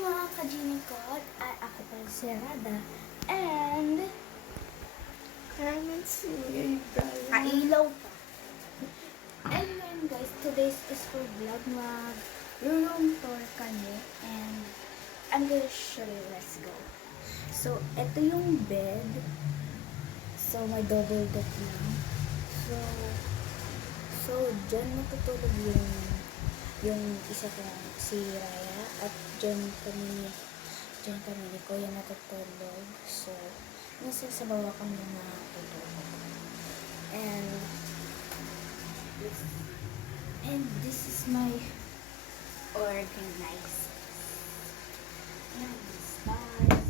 mga kajinikot, ay ako pa si Rada. And, kailaw pa. And ngayon guys, today's is for vlog. Mag-room tour kami. And, I'm gonna show you. Let's go. So, ito yung bed. So, may double deck lang. So, dyan matutulog yung isa ko, si Raya. At dyan kami ni Kuya natutulog. So, nasa sa baba kami natutulog. And this is my organized. And the stars.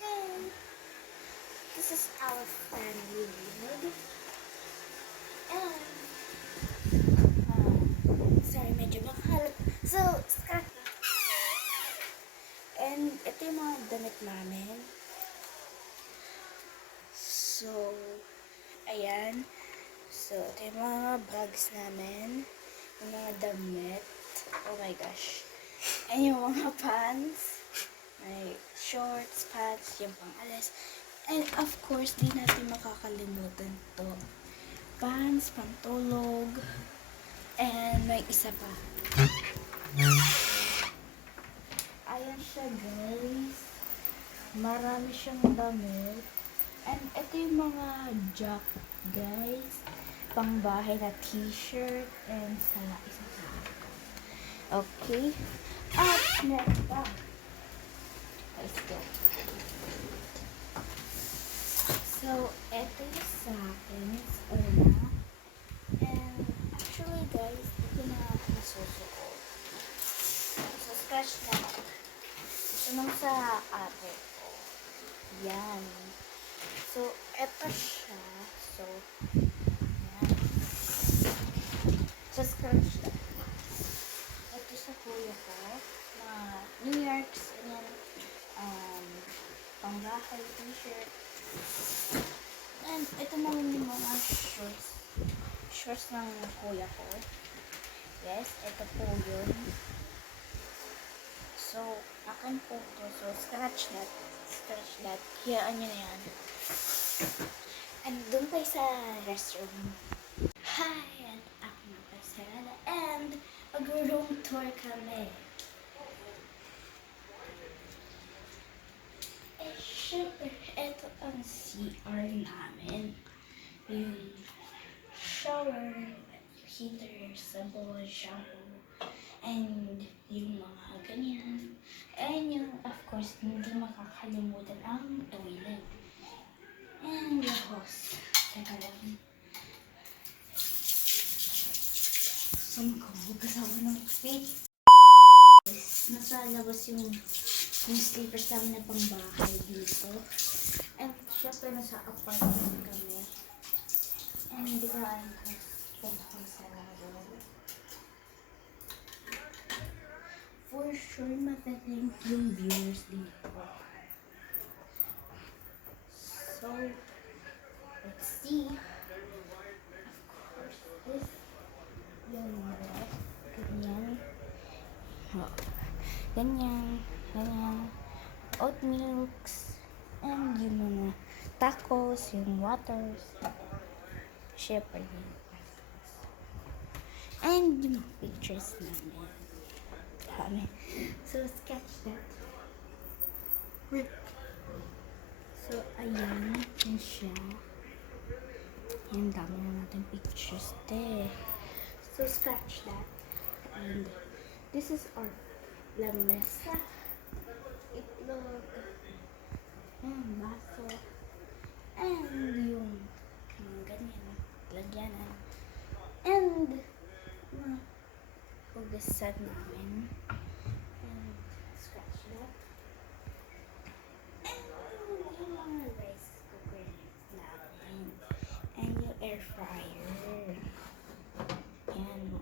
And this is our family bed. And sorry, medyo nakahalap. So, and ito yung mga damit namin. So, ayan. So, ito yung mga bags namin. Yung mga damit. Oh my gosh. Ayan yung mga pants. May shorts, pants, yung pang-alas. And of course, di natin makakalimutan to. Pants, pantulog. And may isa pa. Ayan siya guys. Marami siyang damit. And ito yung mga jacket guys. Pangbahay na t-shirt. And sa isa pa. Okay. At next pa. Let's go. So, ito yung sa akin. It's una. And actually guys, ito na nasusuot. So, scratch na. Ito nang sa ate ko. Yan. So, ito siya. So, yan. So, scratch na. Ito sa kuya ko. Na New York's. Yan. Pangbahay t-shirt. And ito naman yung mga shorts. Shorts ng kuya ko. Yes, ito po yun. So, akin po to. So, scratch that. Hiyaan nyo na yan. And doon tayo sa restroom. Hi! And ako na pa si Rada. And mag-room tour kami. Eh, syempre, ito ang CR namin. Yung shower, heater, sabon, shampoo, and yung mga ganyan. And yung, of course, hindi makakalimutan ang toilet. And the hose. Teka lang. Sumagkabugas ako ng feet. Nasa labas yung slippers namin na pangbahay dito. And syempre nasa apartment kami. And hindi ko alam kung sarado. For sure, matating yung viewers dito. So, let's see. Of course, this yung ganyan. Ganyan. Oat milks. And yung mga tacos, yung waters. Syempre yun. And yung mga pictures namin. Dami. So, sketch that. So, ayan. Yan siya. Yan, dami na natin pictures. So, sketch that. And this is our lamesa. Itlog. And baso. And yung ganyan. Lagyanan. And hugasan namin. And scratch that. And yung mga rice cooker namin. And yung air fryer. Yan.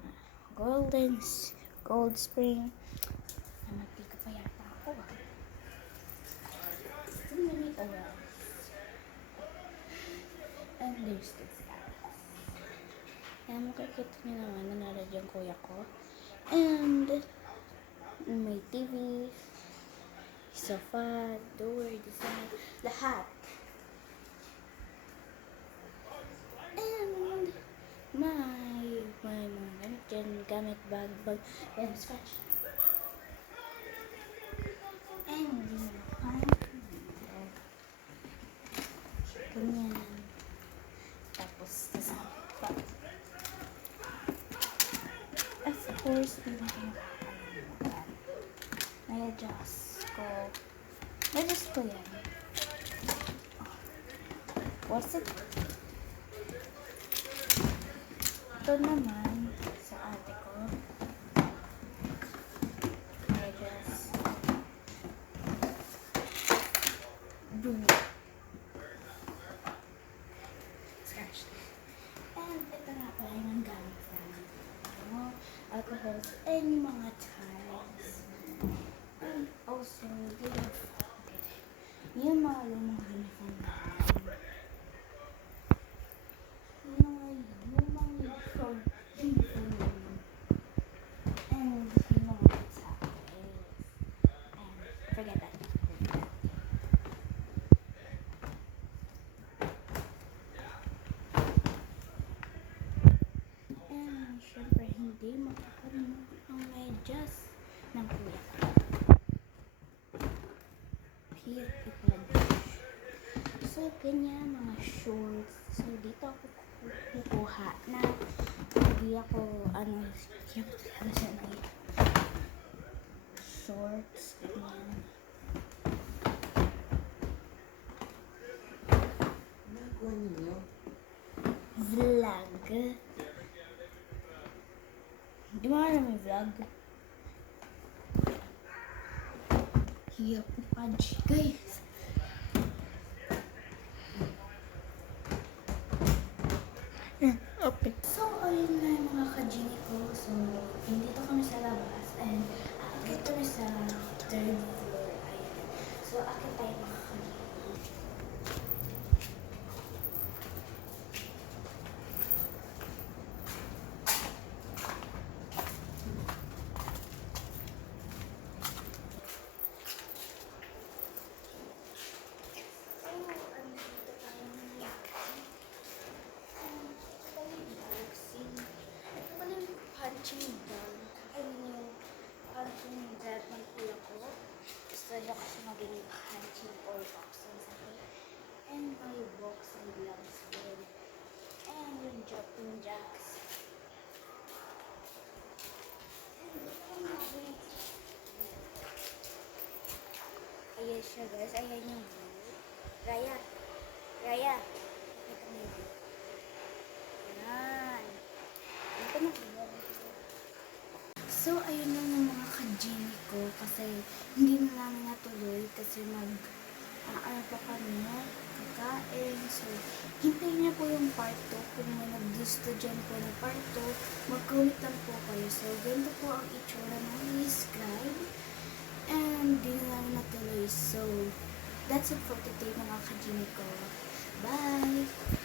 Gold Spring. Namatika pa yata ako. So many oils. And there's this guys. Ayan, makikita nyo naman, nanarad yung kuya ko. And, may TV, sofa, door, design, lahat. And, may mga gamit dyan, gamit bag, and scratch. And, ganyan. Tapos, pa. Of course, may adjust ko. May adjust ko yan. What's it? Ito naman, sa ate ko. May adjust. Boom. Scratch. And ito nga pala yung gamit namin. Alcohols and yung mga ties. And also, yung mga lumang uniform namin. Yung mga uniform namin. And yung mga ties. And forget that. And syempre hindi makakalimutan ang medyas ng kuya ko. Here, ipa-dish. So, ganyan mga shorts. So, dito ako kukuha na hindi ako talaga siya ng shorts. Ganyan. Nagawa ninyo? Vlog. Di mo alam yung vlog? Hirap po Paji, guys. Okay. So, ayun na yung mga kajini ko. So, dito kami sa labas. And, akit kami sa third floor. Ayan. So, akit tayo mga kajini. Punching bag. Yung punching bag ng kuya ko. Gusto niya kasi maging punching or boxing sa akin. And may boxing gloves din. And yung jumping jacks. Ayan siya guys. Ayan yung view. Raya. Raya. Ito na yung view. Ayan. Ito na view. So, ayun na yung mga ka-Gini ko kasi hindi na namin natuloy kasi ano pa kami, kakain. So, hintayin niyo po yung part 2. Kung may nag-gusto dyan po na part 2, mag-comment lang po kayo. So, ganito po ang itsura ng describe. And, hindi na namin natuloy. So, that's it for today mga ka-Gini ko. Bye!